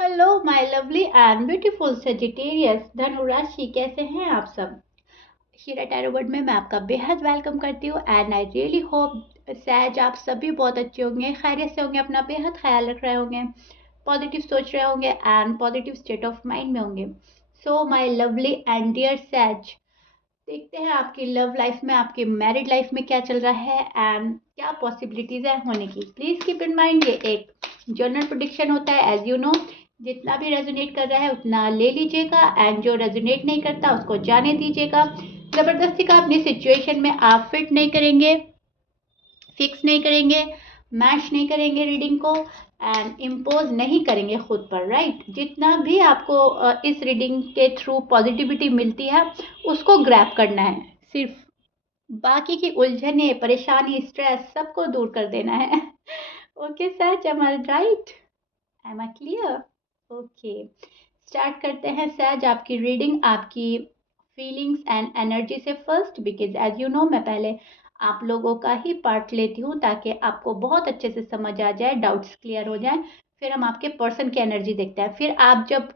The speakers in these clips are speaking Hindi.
Hello my lovely and beautiful Sagittarius धनु राशि, कैसे हैं आप सब। हीरा टैरो वर्ड में मैं आपका बेहद वेलकम करती हूँ एंड आई रियली होप सैज आप सभी बहुत अच्छे होंगे, खैरियत से होंगे, अपना बेहद ख्याल रख रहे होंगे, पॉजिटिव सोच रहे होंगे and positive state of mind में होंगे। So my lovely and dear sages, देखते हैं आपकी लव लाइफ में, आपकी मैरिड लाइफ में क्या चल रहा है एंड क्या पॉसिबिलिटीज है होने की। प्लीज कीप इन माइंड ये एक जनरल प्रेडिक्शन होता है, एज यू नो। जितना भी रेजोनेट कर रहा है उतना ले लीजिएगा एंड जो रेजोनेट नहीं करता उसको जाने दीजिएगा। जबरदस्ती का अपनी सिचुएशन में आप फिट नहीं करेंगे, फिक्स नहीं करेंगे, मैच नहीं करेंगे रीडिंग को एंड इम्पोज नहीं करेंगे खुद पर, राइट। जितना भी आपको इस रीडिंग के थ्रू पॉजिटिविटी मिलती है उसको ग्रैब करना है सिर्फ। बाकी की उलझने, परेशानी, स्ट्रेस सबको दूर कर देना है। ओके सच, am I right? Am I clear? Okay, start करते हैं सैज आपकी रीडिंग, आपकी फीलिंग्स एंड एनर्जी से first, because as you know मैं पहले आप लोगों का ही पार्ट लेती हूँ ताकि आपको बहुत अच्छे से समझ आ जाए, डाउट्स क्लियर हो जाए। फिर हम आपके पर्सन की एनर्जी देखते हैं, फिर आप जब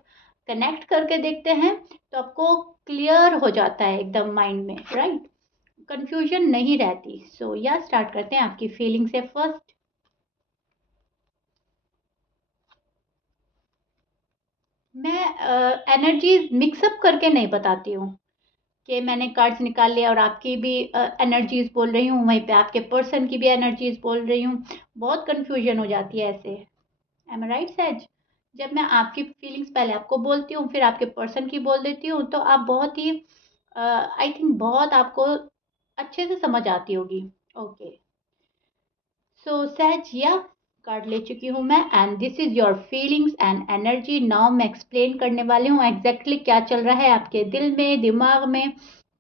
कनेक्ट करके देखते हैं तो आपको क्लियर हो जाता है एकदम माइंड में, राइट। कंफ्यूजन नहीं रहती। सो या स्टार्ट करते हैं आपकी फीलिंग से फर्स्ट। मैं एनर्जीज मिक्सअप करके नहीं बताती हूँ कि मैंने कार्ड्स निकाल लिया और आपकी भी एनर्जीज बोल रही हूँ, वहीं पे आपके पर्सन की भी एनर्जीज बोल रही हूँ। बहुत कंफ्यूजन हो जाती है ऐसे। एम आई राइट सैज? जब मैं आपकी फीलिंग्स पहले आपको बोलती हूँ फिर आपके पर्सन की बोल देती हूँ तो आप बहुत ही आई थिंक बहुत आपको अच्छे से समझ आती होगी। ओके, सो सच या कार्ड ले चुकी हूँ मैं and this is your feelings and energy. Now मैं एक्सप्लेन करने वाली हूँ एग्जैक्टली क्या चल रहा है आपके दिल में, दिमाग में,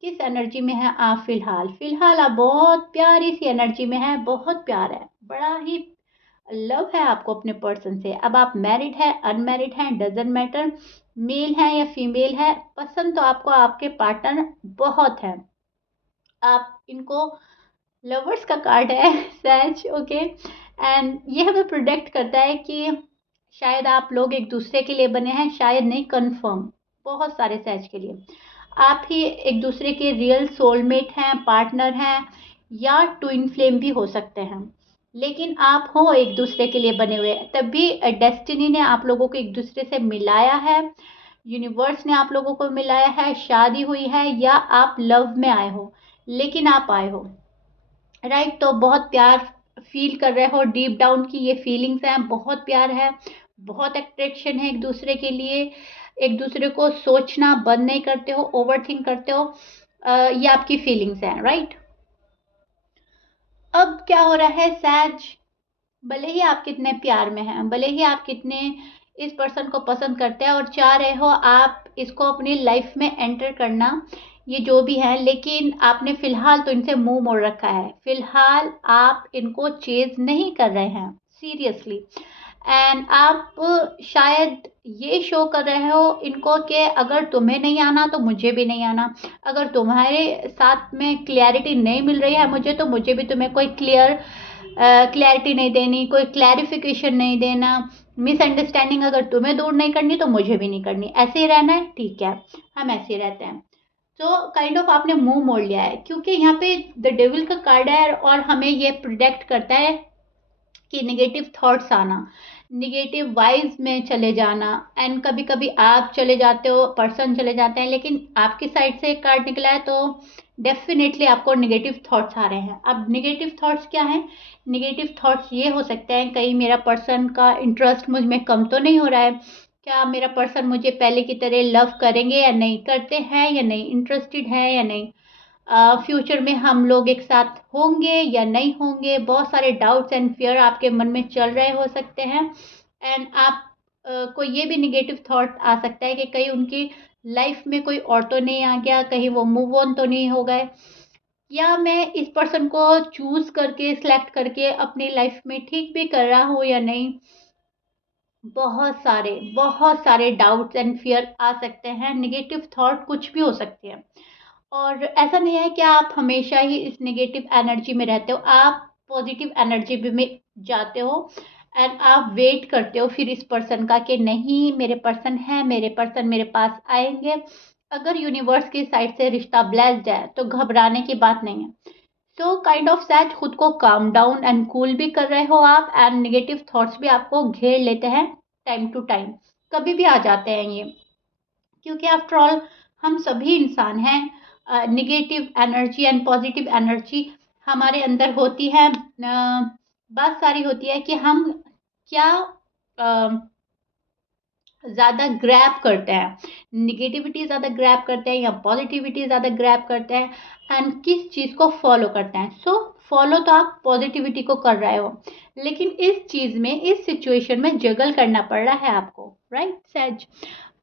किस एनर्जी में है आप फिलहाल। फिलहाल आप बहुत प्यारी सी एनर्जी में है, बहुत प्यार है, बड़ा ही लव है आपको अपने पर्सन से। अब आप मैरिड है, अनमैरिड है, डजेंट मैटर, मेल है या फीमेल है, पसंद तो आपको आपके पार्टनर बहुत है। आप इनको, लवर्स का कार्ड है सच, ओके। एंड ये हमें प्रोडक्ट करता है कि शायद आप लोग एक दूसरे के लिए बने हैं, शायद नहीं, कंफर्म बहुत सारे सच के लिए आप ही एक दूसरे के रियल सोलमेट हैं, पार्टनर हैं, या ट्विन फ्लेम भी हो सकते हैं। लेकिन आप हो एक दूसरे के लिए बने हुए, तभी डेस्टिनी ने आप लोगों को एक दूसरे से मिलाया है, यूनिवर्स ने आप लोगों को मिलाया है, शादी हुई है या आप लव में आए हो, लेकिन आप आए हो, राइट। तो बहुत प्यार फील कर रहे हो, डीप डाउन की ये फीलिंग्स हैं, बहुत प्यार है, बहुत अट्रैक्शन है एक दूसरे के लिए, एक दूसरे को सोचना बंद नहीं करते हो, ओवर थिंक करते हो। ये आपकी फीलिंग्स हैं, राइट। अब क्या हो रहा है सैज, भले ही आप कितने प्यार में हैं, भले ही आप कितने इस पर्सन को पसंद करते हैं और चाह रहे हो आप इसको अपनी लाइफ में एंटर करना, ये जो भी है, लेकिन आपने फिलहाल तो इनसे मुंह मोड़ रखा है। फिलहाल आप इनको चेज नहीं कर रहे हैं सीरियसली एंड आप शायद ये शो कर रहे हो इनको कि अगर तुम्हें नहीं आना तो मुझे भी नहीं आना, अगर तुम्हारे साथ में क्लैरिटी नहीं मिल रही है मुझे, तो मुझे भी तुम्हें कोई क्लैरिटी नहीं देनी, कोई क्लैरिफिकेशन नहीं देना, मिसअंडरस्टैंडिंग अगर तुम्हें दूर नहीं करनी तो मुझे भी नहीं करनी, ऐसे ही रहना है, ठीक है, हम ऐसे ही रहते हैं। तो काइंड ऑफ आपने मुंह मोड़ लिया है, क्योंकि यहाँ पे द डेविल का कार्ड है और हमें ये प्रोटेक्ट करता है कि नेगेटिव थॉट्स आना, नेगेटिव वाइज में चले जाना, एंड कभी कभी आप चले जाते हो, पर्सन चले जाते हैं, लेकिन आपकी साइड से एक कार्ड निकला है तो डेफिनेटली आपको नेगेटिव थॉट्स आ रहे हैं। अब नेगेटिव थॉट्स क्या हैं? नेगेटिव थॉट्स ये हो सकते हैं, कहीं मेरा पर्सन का इंटरेस्ट मुझ में कम तो नहीं हो रहा है, क्या मेरा पर्सन मुझे पहले की तरह लव करेंगे या नहीं, करते हैं या नहीं, इंटरेस्टेड है या नहीं, फ्यूचर में हम लोग एक साथ होंगे या नहीं होंगे, बहुत सारे डाउट्स एंड फियर आपके मन में चल रहे हो सकते हैं। एंड आप को ये भी निगेटिव थॉट आ सकता है कि कहीं उनकी लाइफ में कोई और तो नहीं आ गया, कहीं वो मूव ऑन तो नहीं हो गए, या मैं इस पर्सन को चूज करके सिलेक्ट करके अपनी लाइफ में ठीक भी कर रहा हूँ या नहीं। बहुत सारे डाउट्स एंड फियर आ सकते हैं, नेगेटिव थॉट कुछ भी हो सकते हैं। और ऐसा नहीं है कि आप हमेशा ही इस नेगेटिव एनर्जी में रहते हो, आप पॉजिटिव एनर्जी भी में जाते हो एंड आप वेट करते हो फिर इस पर्सन का कि नहीं मेरे पर्सन है, मेरे पर्सन मेरे पास आएंगे। अगर यूनिवर्स की साइड से रिश्ता ब्लेस्ड है तो घबराने की बात नहीं है। सो काइंड ऑफ सैज खुद को काम डाउन एंड कूल भी कर रहे हो आप, एंड नेगेटिव थॉट्स भी आपको घेर लेते हैं टाइम टू टाइम, कभी भी आ जाते हैं ये, क्योंकि आफ्टर ऑल हम सभी इंसान हैं। Negative energy and positive energy हमारे अंदर होती है। बात सारी होती है कि हम क्या ज़्यादा ग्रैब करते हैं, निगेटिविटी ज़्यादा ग्रैब करते हैं या पॉजिटिविटी ज़्यादा ग्रैब करते हैं, एंड किस चीज़ को फॉलो करते हैं। सो फॉलो तो आप पॉजिटिविटी को कर रहे हो, लेकिन इस चीज़ में, इस सिचुएशन में जगल करना पड़ रहा है आपको, राइट सैज।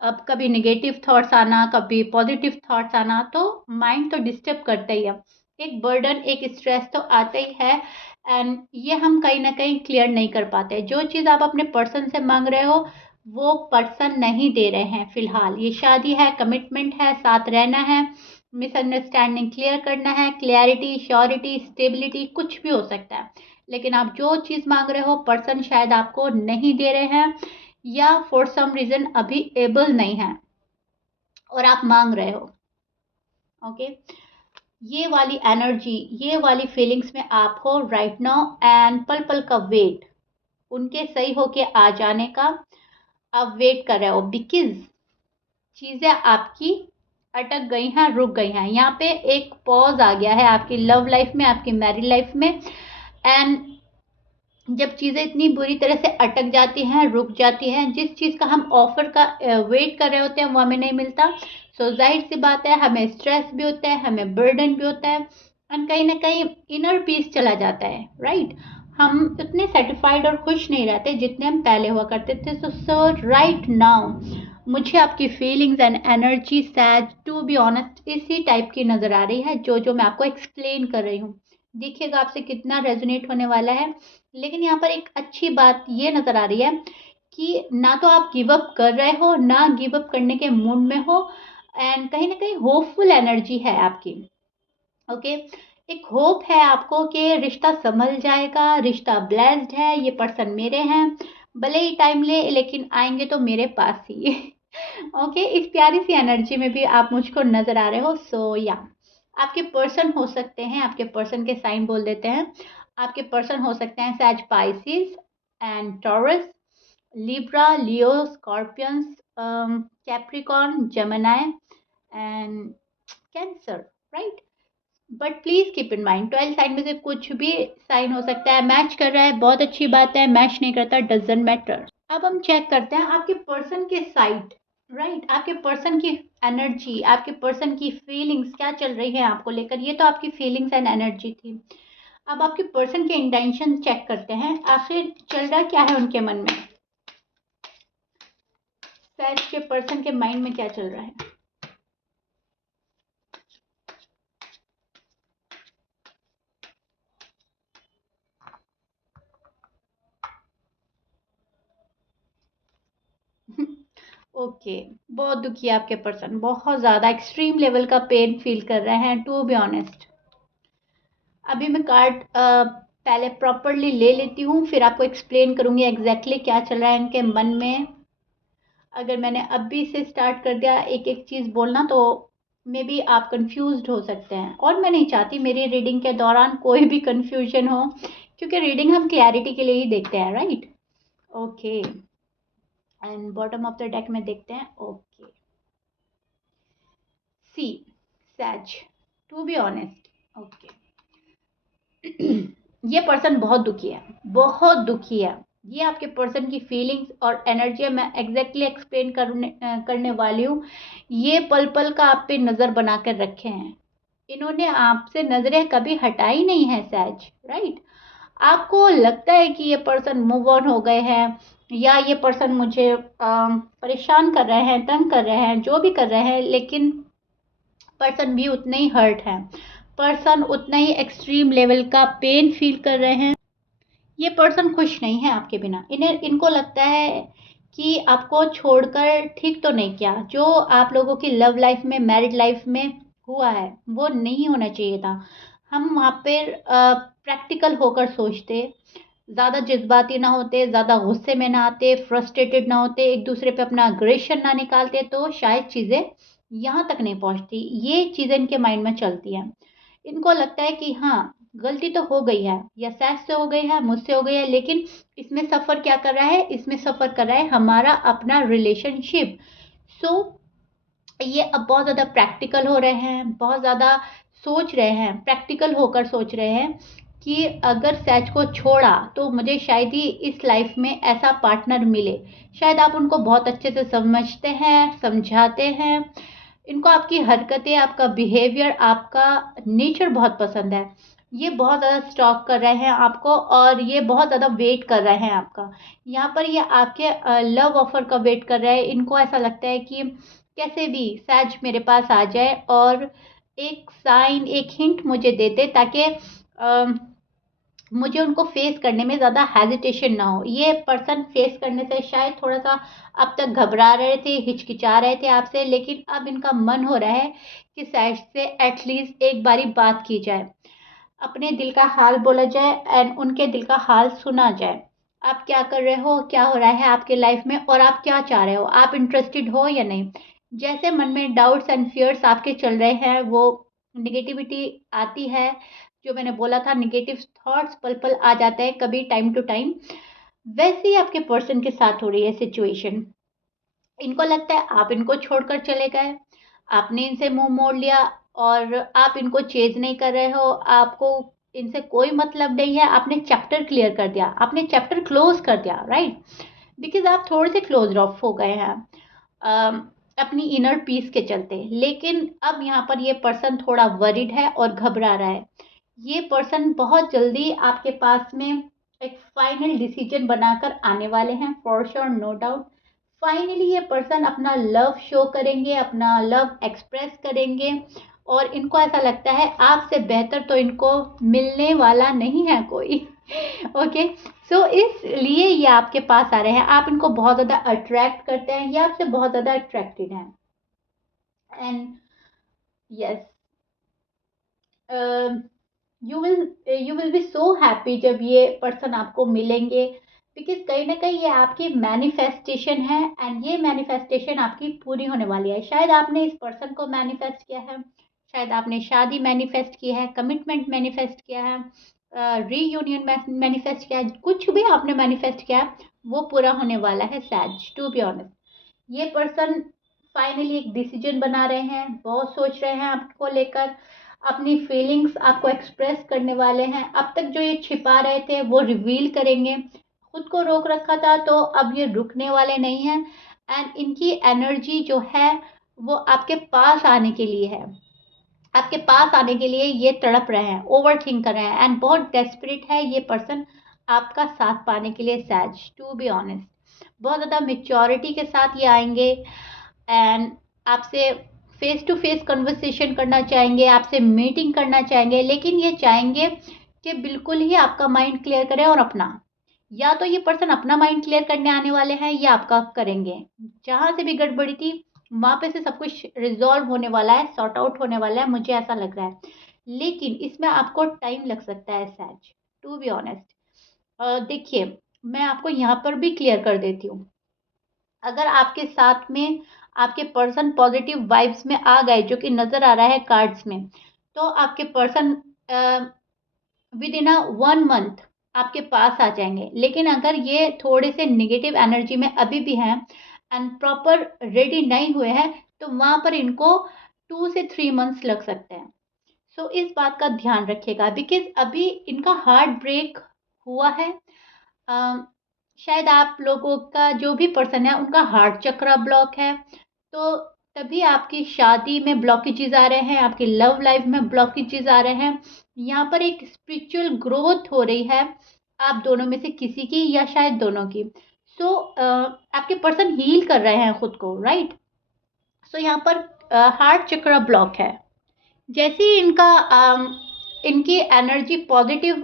अब कभी नेगेटिव थॉट्स आना, कभी पॉजिटिव थॉट्स आना, तो माइंड तो डिस्टर्ब करता ही है, एक बर्डन, एक स्ट्रेस तो आता ही है, एंड ये हम कहीं ना कहीं क्लियर नहीं कर पाते। जो चीज़ आप अपने पर्सन से मांग रहे हो वो पर्सन नहीं दे रहे हैं फिलहाल। ये शादी है, कमिटमेंट है, साथ रहना है, मिसअंडरस्टैंडिंग क्लियर करना है, क्लैरिटी, श्योरिटी, स्टेबिलिटी, कुछ भी हो सकता है। लेकिन आप जो चीज़ मांग रहे हो पर्सन शायद आपको नहीं दे रहे हैं, या फॉर सम रीज़न अभी एबल नहीं है और आप मांग रहे हो। ओके, ये वाली एनर्जी, ये वाली फीलिंग्स में आप हो राइट नाउ, एंड पल पल का वेट उनके सही होके आ जाने का आप वेट कर रहे हो, बिकॉज चीज़ें आपकी अटक गई हैं, रुक गई हैं। यहाँ पे एक पॉज आ गया है आपकी लव लाइफ में, आपकी मैरिड लाइफ में, एंड जब चीज़ें इतनी बुरी तरह से अटक जाती हैं, रुक जाती हैं, जिस चीज़ का हम ऑफर का वेट कर रहे होते हैं वो हमें नहीं मिलता, सो जाहिर सी बात है हमें स्ट्रेस भी होता है, हमें बर्डन भी होता है, एंड कहीं ना कहीं इनर पीस चला जाता है, राइट। हम उतने सेटिस्फाइड और खुश नहीं रहते जितने हम पहले हुआ करते थे। सो राइट नाउ मुझे आपकी feelings and energy sages to be honest इसी टाइप की नज़र आ रही है, जो मैं आपको एक्सप्लेन कर रही हूँ। देखिएगा आपसे कितना रेजोनेट होने वाला है। लेकिन यहाँ पर एक अच्छी बात ये नज़र आ रही है कि ना तो आप गिव अप कर रहे हो, ना गिव अप करने के मूड में हो, एंड कहीं ना कहीं होपफुल एनर्जी है आपकी। ओके, एक होप है आपको कि रिश्ता संभल जाएगा, रिश्ता ब्लेस्ड है, ये पर्सन मेरे हैं, भले ही टाइम ले लेकिन आएंगे तो मेरे पास ही। ओके, इस प्यारी सी एनर्जी में भी आप मुझको नज़र आ रहे हो। सो या आपके पर्सन हो सकते हैं, आपके पर्सन के साइन बोल देते हैं। आपके पर्सन हो सकते हैं sages Pisces and Taurus, Libra, Leo, Scorpions, Capricorn, Gemini and Cancer, right. But please keep in mind 12 sign में से कुछ भी साइन हो सकता है। मैच कर रहा है बहुत अच्छी बात है, मैच नहीं करता डजंट मैटर। अब हम चेक करते हैं आपके पर्सन के साइड, राइट, आपके पर्सन की एनर्जी, आपके पर्सन की फीलिंग्स क्या चल रही है आपको लेकर। ये तो आपकी फीलिंग्स एंड एनर्जी थी। अब आपके पर्सन के इंटेंशन चेक करते हैं, आखिर चल रहा क्या है उनके मन में, सैज के पर्सन के माइंड में क्या चल रहा है। ओके, बहुत दुखी है आपके पर्सन, बहुत ज़्यादा एक्सट्रीम लेवल का पेन फील कर रहे हैं टू बी ऑनेस्ट। अभी मैं कार्ड पहले प्रॉपरली ले लेती हूँ, फिर आपको एक्सप्लेन करूँगी एग्जैक्टली क्या चल रहा है इनके मन में। अगर मैंने अभी से स्टार्ट कर दिया एक एक चीज़ बोलना तो मे बी आप कंफ्यूज्ड हो सकते हैं, और मैं नहीं चाहती मेरी रीडिंग के दौरान कोई भी कंफ्यूजन हो, क्योंकि रीडिंग हम क्लैरिटी के लिए ही देखते हैं, right. Okay, and bottom of the deck में देखते हैं। Okay, see sages, to be honest, okay, ये पर्सन बहुत दुखी है, बहुत दुखी है। ये आपके पर्सन की फीलिंग्स और एनर्जी मैं एग्जैक्टली एक्सप्लेन करने वाली हूँ। ये पल पल का आप पे नज़र बना कर रखे हैं, इन्होंने आपसे नज़रें कभी हटाई नहीं है सैज, राइट। आपको लगता है कि ये पर्सन मूव ऑन हो गए हैं, या ये पर्सन मुझे परेशान कर रहे हैं, तंग कर रहे हैं, जो भी कर रहे हैं, लेकिन पर्सन भी उतने ही हर्ट हैं, पर्सन उतना ही एक्सट्रीम लेवल का पेन फील कर रहे हैं। ये पर्सन खुश नहीं है आपके बिना, इनको लगता है कि आपको छोड़कर ठीक तो नहीं किया, जो आप लोगों की लव लाइफ में, मैरिड लाइफ में हुआ है वो नहीं होना चाहिए था। हम वहाँ पर प्रैक्टिकल होकर सोचते, ज़्यादा जज्बाती ना होते, ज़्यादा गुस्से में ना आते, फ्रस्ट्रेटेड ना होते, एक दूसरे पे अपना अग्रेशन ना निकालते, तो शायद चीज़ें यहाँ तक नहीं पहुँचती। ये चीज़ें इनके माइंड में चलती हैं। इनको लगता है कि हाँ, गलती तो हो गई है, या सैज से हो गई है, मुझसे हो गई है, लेकिन इसमें सफ़र क्या कर रहा है? इसमें सफ़र कर रहा है हमारा अपना रिलेशनशिप। सो ये अब बहुत ज़्यादा प्रैक्टिकल हो रहे हैं, बहुत ज़्यादा सोच रहे हैं, प्रैक्टिकल होकर सोच रहे हैं कि अगर सैज को छोड़ा तो मुझे शायद ही इस लाइफ में ऐसा पार्टनर मिले। शायद आप उनको बहुत अच्छे से समझते हैं, समझाते हैं, इनको आपकी हरकतें, आपका बिहेवियर, आपका नेचर बहुत पसंद है। ये बहुत ज़्यादा स्टॉक कर रहे हैं आपको, और ये बहुत ज़्यादा वेट कर रहे हैं आपका। यहाँ पर ये आपके लव ऑफ़र का वेट कर रहे हैं। इनको ऐसा लगता है कि कैसे भी सैज मेरे पास आ जाए और एक साइन, एक हिंट मुझे दे दे, ताकि मुझे उनको फेस करने में ज़्यादा हेजिटेशन ना हो। ये पर्सन फेस करने से शायद थोड़ा-सा अब तक घबरा रहे थे, हिचकिचा रहे थे आपसे, लेकिन अब इनका मन हो रहा है कि शायद से एटलीस्ट एक बारी बात की जाए। अपने दिल का हाल बोला जाए एंड उनके दिल का हाल सुना जाए। आप क्या कर रहे हो? क्या हो रहा है आपके लाइफ में? और आप क्या चाह रहे हो? आप इंटरेस्टेड हो या नहीं? जैसे मन में डाउट्स एंड फियर्स आपके चल रहे हैं, वो नेगेटिविटी आती है, जो मैंने बोला था, नेगेटिव थॉट्स पल-पल आ जाते हैं कभी टाइम टू टाइम, वैसे ही आपके पर्सन के साथ हो रही है सिचुएशन। इनको लगता है आप इनको छोड़कर चले गए, आपने इनसे मुँह मोड़ लिया और आप इनको चेज़ नहीं कर रहे हो, आपको इनसे कोई मतलब नहीं है, आपने चैप्टर क्लियर कर दिया, आपने चैप्टर क्लोज़ कर दिया, राइट? बिकॉज़ आप थोड़े से क्लोज़्ड ऑफ हो गए हैं अपनी इनर पीस के चलते। लेकिन अब यहाँ पर ये पर्सन थोड़ा वरीड है और घबरा रहा है। ये पर्सन बहुत जल्दी आपके पास में एक फाइनल डिसीजन बनाकर आने वाले हैं, for sure, no doubt. Finally ये पर्सन अपना लव शो करेंगे, अपना लव एक्सप्रेस करेंगे, और इनको ऐसा लगता है आपसे बेहतर तो इनको मिलने वाला नहीं है कोई। ओके, सो इसलिए ये आपके पास आ रहे हैं। आप इनको बहुत ज़्यादा अट्रैक्ट करते हैं, ये आपसे बहुत ज़्यादा अट्रैक्टेड हैं। And yes, you will you will be so happy जब ये पर्सन आपको मिलेंगे, बिकॉज कहीं ना कहीं ये आपकी मैनिफेस्टेशन है, एंड ये मैनिफेस्टेशन आपकी पूरी होने वाली है। शायद आपने इस पर्सन को मैनिफेस्ट किया है, शायद आपने शादी मैनिफेस्ट की है, कमिटमेंट मैनिफेस्ट किया है, रीयूनियन मैनिफेस्ट किया है, कुछ भी आपने मैनिफेस्ट किया है, वो पूरा होने वाला है सैज, टू बी ऑनेस्ट। ये पर्सन फाइनली एक डिसीजन बना रहे हैं, बहुत सोच रहे हैं आपको लेकर, अपनी फीलिंग्स आपको एक्सप्रेस करने वाले हैं। अब तक जो ये छिपा रहे थे वो रिवील करेंगे। खुद को रोक रखा था, तो अब ये रुकने वाले नहीं हैं, एंड इनकी एनर्जी जो है वो आपके पास आने के लिए है। आपके पास आने के लिए ये तड़प रहे हैं, ओवर थिंक कर रहे हैं, एंड बहुत डेस्परेट है ये पर्सन आपका साथ पाने के लिए सैज, टू बी ऑनेस्ट। बहुत ज़्यादा मेच्योरिटी के साथ ये आएंगे, एंड आपसे फेस टू फेस कन्वर्सेशन करना चाहेंगे, आपसे मीटिंग करना चाहेंगे, लेकिन ये चाहेंगे कि बिल्कुल ही आपका माइंड क्लियर करें, और अपना, या तो ये पर्सन अपना माइंड क्लियर करने आने वाले हैं, या आपका करेंगे। जहाँ से भी गड़बड़ी थी वहाँ पे से सब कुछ रिजॉल्व होने वाला है, सॉर्ट आउट होने वाला है, मुझे ऐसा लग रहा है। लेकिन इसमें आपको टाइम लग सकता है सैज, टू बी ऑनेस्ट। देखिए, मैं आपको यहाँ पर भी क्लियर कर देती हूँ। अगर आपके साथ में आपके पर्सन पॉजिटिव वाइब्स में आ गए, जो कि नज़र आ रहा है कार्ड्स में, तो आपके person with in a 1 month आपके पास आ जाएंगे। लेकिन अगर ये थोड़े से नेगेटिव एनर्जी में अभी भी हैं एंड प्रॉपर रेडी नहीं हुए हैं, तो वहाँ पर इनको 2 से 3 मंथ्स लग सकते हैं। सो इस बात का ध्यान रखिएगा, बिकॉज अभी इनका हार्ट ब्रेक हुआ है। अ, शायद आप लोगों का जो भी पर्सन है उनका हार्ट चक्रा ब्लॉक है, तो तभी आपकी शादी में ब्लॉकेजेस आ रहे हैं, आपकी लव लाइफ में ब्लॉकेजेस आ रहे हैं। यहाँ पर एक स्पिरिचुअल ग्रोथ हो रही है, आप दोनों में से किसी की या शायद दोनों की। सो आपके पर्सन हील कर रहे हैं खुद को, राइट? सो यहाँ पर हार्ट चक्रा ब्लॉक है। जैसे ही इनकी एनर्जी पॉजिटिव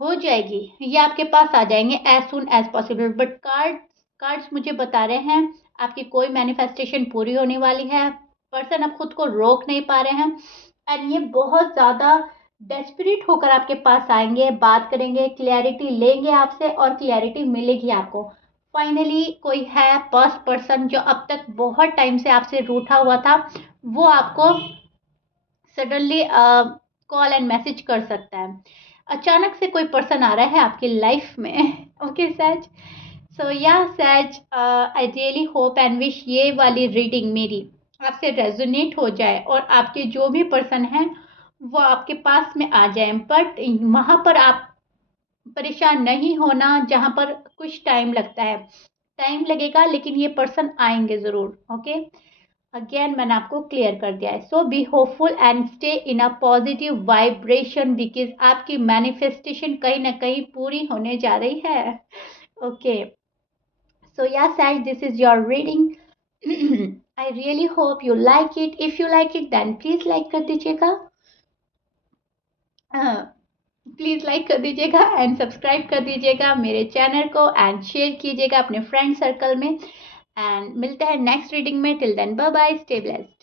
हो जाएगी, ये आपके पास आ जाएंगे as soon as possible. But cards मुझे बता रहे हैं आपकी कोई मैनिफेस्टेशन पूरी होने वाली है। पर्सन अब खुद को रोक नहीं पा रहे हैं, एंड ये बहुत ज़्यादा डेस्परेट होकर आपके पास आएंगे, बात करेंगे, क्लैरिटी लेंगे आपसे और क्लैरिटी मिलेगी आपको। फाइनली कोई है फर्स्ट पर्सन जो अब तक बहुत टाइम से आपसे रूठा हुआ था, वो आपको सडनली कॉल एंड मैसेज कर सकता है। अचानक से कोई पर्सन आ रहा है आपकी लाइफ में। ओके सैज, so yeah sages, I really hope and wish ये वाली रीडिंग मेरी आपसे रेजोनेट हो जाए और आपके जो भी पर्सन हैं वो आपके पास में आ जाए, बट वहाँ पर आप परेशान नहीं होना जहाँ पर कुछ टाइम लगता है। टाइम लगेगा लेकिन ये पर्सन आएंगे ज़रूर। ओके, अगेन मैंने आपको क्लियर कर दिया है। So be hopeful and stay in a positive vibration because आपकी मैनिफेस्टेशन कहीं ना कहीं पूरी होने जा रही है। Okay, so yeah sages, this is your reading. I really hope you like it. If you like it then please like कर दीजिएगा, प्लीज लाइक कर दीजिएगा एंड सब्सक्राइब कर दीजिएगा मेरे चैनल को एंड शेयर कीजिएगा अपने फ्रेंड सर्कल में। एंड मिलते हैं नेक्स्ट रीडिंग में। Till then bye bye, stay blessed.